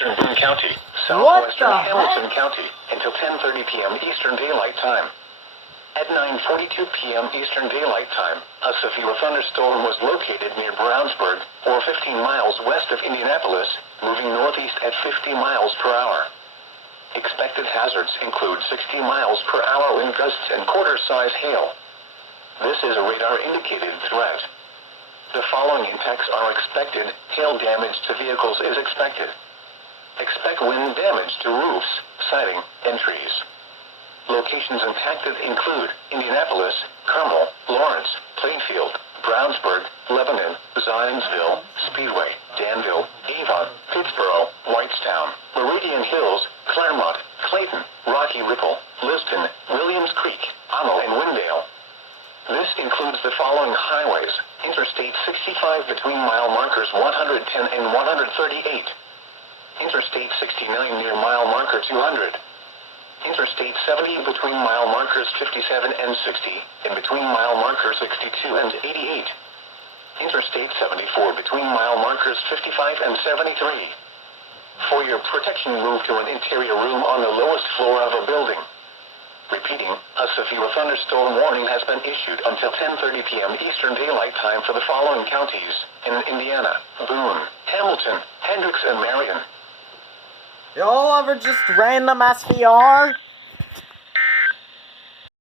eastern Boone County, southwestern Hamilton County, until 10:30 p.m. Eastern Daylight Time. At 9:42 p.m. Eastern Daylight Time, a severe thunderstorm was located near Brownsburg, or 15 miles west of Indianapolis, moving northeast at 50 miles per hour. Expected hazards include 60 miles per hour wind gusts and quarter-size hail. This is a radar-indicated threat. The following impacts are expected. Hail damage to vehicles is expected. Expect wind damage to roofs, siding, and trees. Locations impacted include Indianapolis, Carmel, Lawrence, Plainfield, Brownsburg, Lebanon, Zionsville, Speedway, Danville, Avon, Pittsboro, Whitestown, Meridian Hills, Claremont, Clayton, Rocky Ripple, Liston, Williams Creek, Amo, and Windale. This includes the following highways: Interstate 65 between mile markers 110 and 138. Interstate 69 near mile marker 200. Interstate 70 between mile markers 57 and 60, and between mile markers 62 and 88. Interstate 74 between mile markers 55 and 73. For your protection, move to an interior room on the lowest floor of a building. Repeating, a severe thunderstorm warning has been issued until 10:30 p.m. Eastern Daylight Time for the following counties in Indiana: Boone, Hamilton, Hendricks, and Marion. Y'all ever just random SVR?